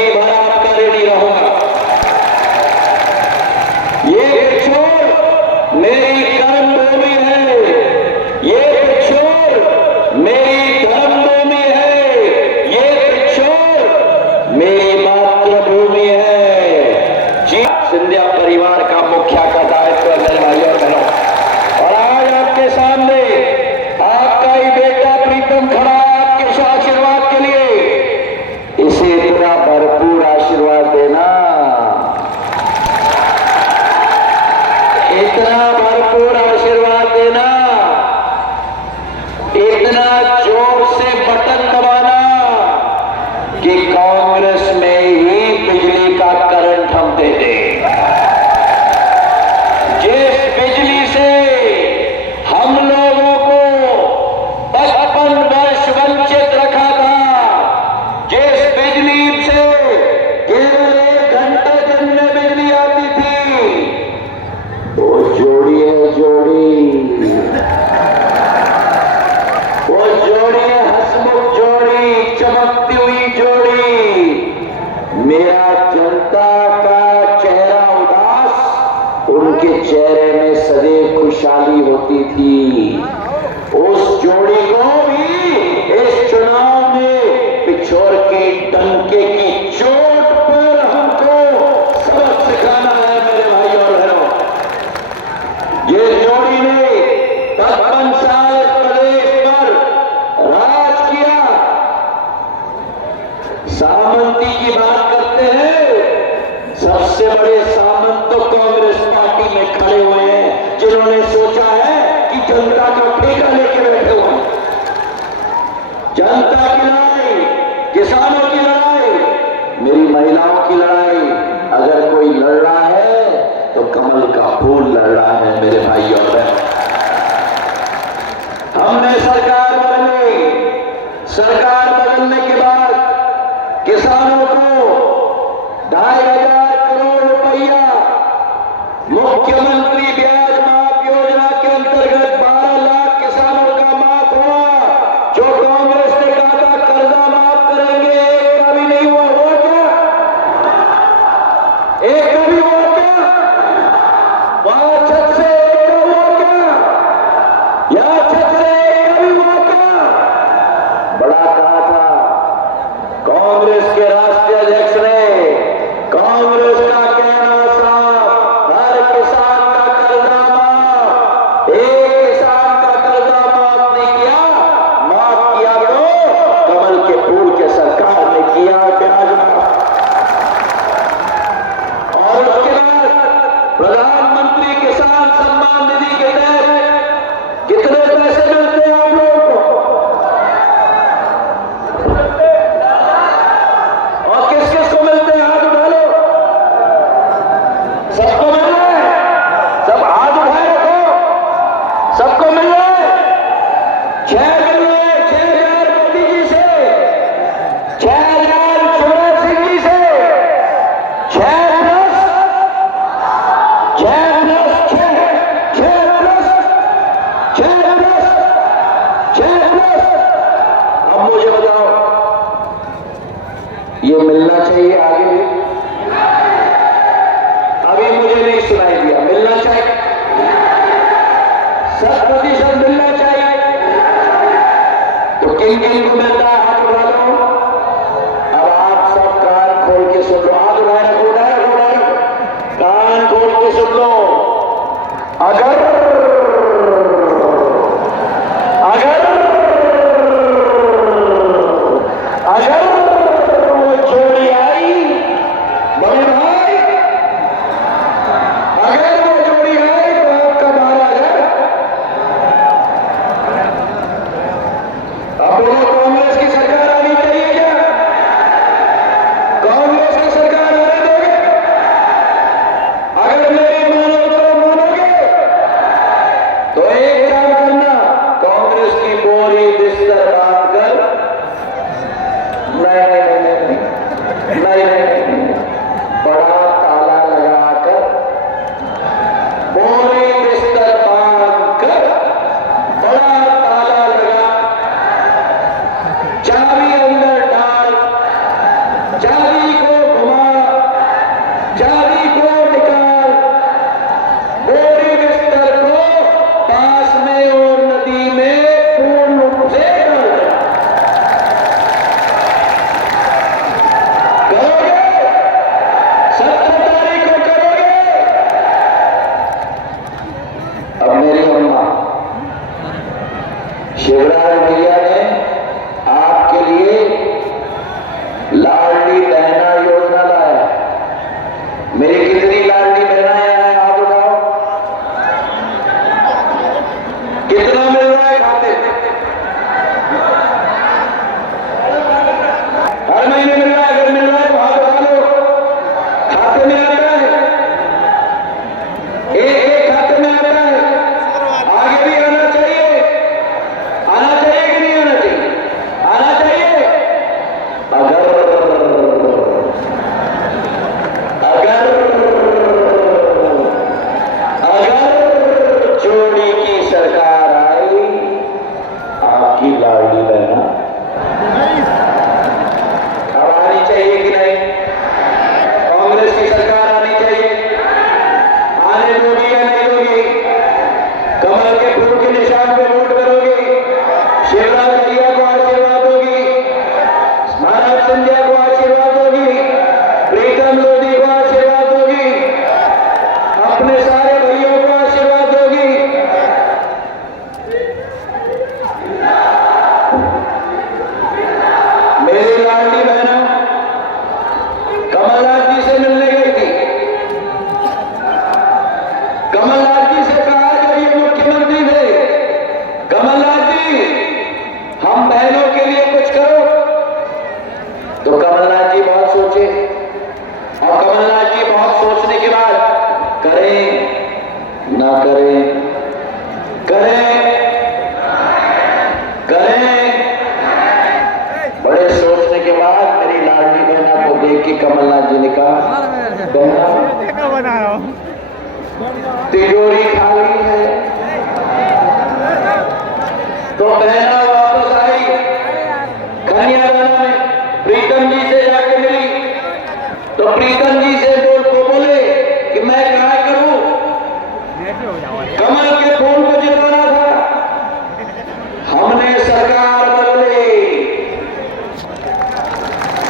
जिंदगी भर आपका ऋणी रहूंगा। ये पिछोर मेरी कर्म भूमि है, ये पिछोर मेरी धर्म भूमि है, ये पिछोर मेरी मातृभूमि है। जी सिंधिया परिवार का मुखिया का दायित्व है मेरे भाइयों और बहनों। और आज आपके सामने आपका ही बेटा प्रीतम खड़ा है आपके आशीर्वाद के लिए। इसे इतना भरपूर आशीर्वाद देना, इतना भरपूर आशीर्वाद देना, इतना जोर से बटन दबाना कि कांग्रेस में ही बिजली का करंट हम दे दें। जिस बिजली से हम लोगों को 55 वर्ष वंचित रखा था, जिस बिजली से केवल 1 घंटे दिन में बिजली आती थी, वो जोड़ी है जोड़ी, वो जोड़ी है हंसमुख जोड़ी, चमकती हुई जोड़ी। मेरा जनता का चेहरा उदास, उनके चेहरे में सदैव खुशहाली होती थी। उस जोड़ी को भी इस चुनाव में पिछोर के डंके की चोट पर हमको सबक सिखाना है मेरे भाइयों और बहनों। ये जोड़ी ने 55 साल प्रदेश पर राज किया। सामंती की बात करते हैं, सबसे बड़े सामंत तो कांग्रेस पार्टी में खड़े हुए हैं, जिन्होंने सोचा है कि जनता का ठेका लेके बैठे हुए हैं। जनता की लड़ाई, किसानों की लड़ाई, मेरी महिलाओं की लड़ाई अगर कोई लड़ रहा है तो कमल का फूल लड़ रहा है मेरे भाई और बहन। हमने सरकार बदलने के बाद किसानों को 2,500 करोड़ रुपया मुख्यमंत्री ब्याज माफ योजना के अंतर्गत 12 लाख किसानों का माफ हुआ। जो कांग्रेस ने कहा था कर्जा माफ करेंगे, एक का भी नहीं हुआ। हुआ क्या? एक का भी हुआ क्या? वहां छत से एक का हुआ क्या? यहां छत से एक का भी हुआ क्या? बड़ा कहा था कांग्रेस के राष्ट्रीय अध्यक्ष ने, कांग्रेस का कहना साफ, हर किसान का कर्जा माफ। एक किसान का कर्जा माफ नहीं किया, माफ किया तो कमल के फूल के सरकार ने किया ब्याज माफ। और उसके बाद प्रधानमंत्री किसान सम्मान निधि के तहत कितने पैसे मिलते हैं आप लोगों को? और किस किस को मिलते हैं? हाथ उठा लो। सबको मिल रहा है? सब हाथ उठाए रखो। सबको मिल रहा है? 6 मिल रहे हैं। 6,000 मोदी जी से, 6,000 शिवराज सिंह जी से, 6 plus 6 plus 6 6 plus 6 plus 6 plus. अब मुझे बताओ, ये मिलना चाहिए आगे भी? अभी मुझे नहीं सुनाई दिया। मिलना चाहिए, 100% मिलना चाहिए। तो किन किन को मिलता है? हाथ उठा लो। अब आप सब कान खोल के सुन लो। हाथ उठाए रखो, उठाए रखो, उठाए रखो। कान खोल के सुन लो। अगर अगर अगर वो जोड़ी आई, बड़े भाई, अगर वो जोड़ी आई तो आपका 12,000। अब बोलो, कांग्रेस की सरकार आनी चाहिए क्या? कांग्रेस की सरकार आने दोगे? अगर मेरी मानो तो मानोगे तो एक काम करना, कांग्रेस की बोरी बिस्तर बांधकर, नहीं, बड़ा ताला लगाकर, बोरी बिस्तर बांधकर, बड़ा ताला लगा, चाबी अंदर डाल, चाबी को मेरी कितनी लाडली बहनाएं हैं आप बताओ, कितना मिल रहा है खाते? हर महीने मिल रहा है, अगर मिल रहा है वहां बता लो, खाते में आता है, एक खाते में आता है, आगे भी आना चाहिए, आना चाहिए कि नहीं आना चाहिए? आना चाहिए। अगर जोड़ी की सरकार आई, आपकी लाडली बहना अब आनी चाहिए कि नहीं? कांग्रेस की सरकार आनी चाहिए, आने दोगी या नहीं दोगी? कमल के फूल के निशान पे वोट करोगी, शिवराज भैया को आशीर्वाद दोगी, महाराज संध्या को आशीर्वाद दोगी, प्रीतम लोधी को आशीर्वाद दोगी, अपने सारे भैयों को आशीर्वाद दोगी। मेरी लाडली बहनों कमलनाथ जी से मिलने गई थी, कमलनाथ जी से कहा जब ये मुख्यमंत्री थे, कमलनाथ जी हम बहनों के लिए कुछ करो। तो कमलनाथ जी बहुत सोचे, और कमलनाथ जी बहुत सोचने के बाद करें ना करें, करें करें, बड़े सोचने के बाद मेरी लाडली बहना को देख के कमलनाथ जी ने कहा, बहना तिजोरी खाली है। तो बहना वापस आई कन्यादान में, प्रीतम जी से जाके मिली, तो प्रीतम जी से बोले कि मैं क्या करूं, कमल के फूल को जिताना था, हमने सरकार बदली,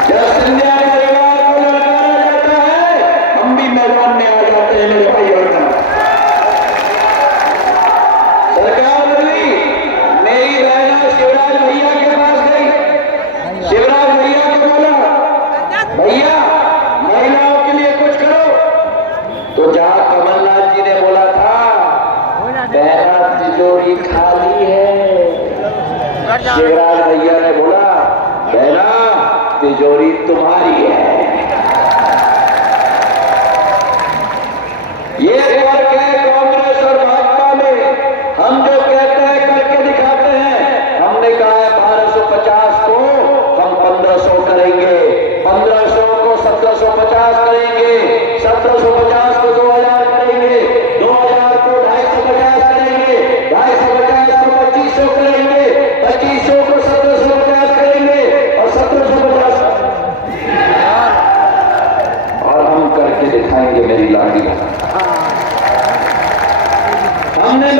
जब सिंधिया परिवार को ललकारा जाता है हम भी मैदान में आ जाते हैं मेरे भाइयों। सरकार बदली, मेरी बहना शिवराज भैया के पास गई, शिवराज भैया को बोला भैया महिलाओं के लिए कुछ करो। तो जहां कमलनाथ जी ने बोला था बहना तिजोरी खाली है, शिवराज भैया ने बोला बहना तिजोरी तुम्हारी है। ये फर्क है कांग्रेस और भाजपा में। हम जो कहते हैं करके दिखाते हैं। हमने कहा है 1250 को हम 1500 करेंगे, 1500 को 1750 करेंगे, 1750 को 2000 करेंगे, 2000 को 250 करेंगे, 250 को 2500 करेंगे, 2500 को 1750 करेंगे और 1750 और हम करके दिखाएंगे मेरी लाडली। हमने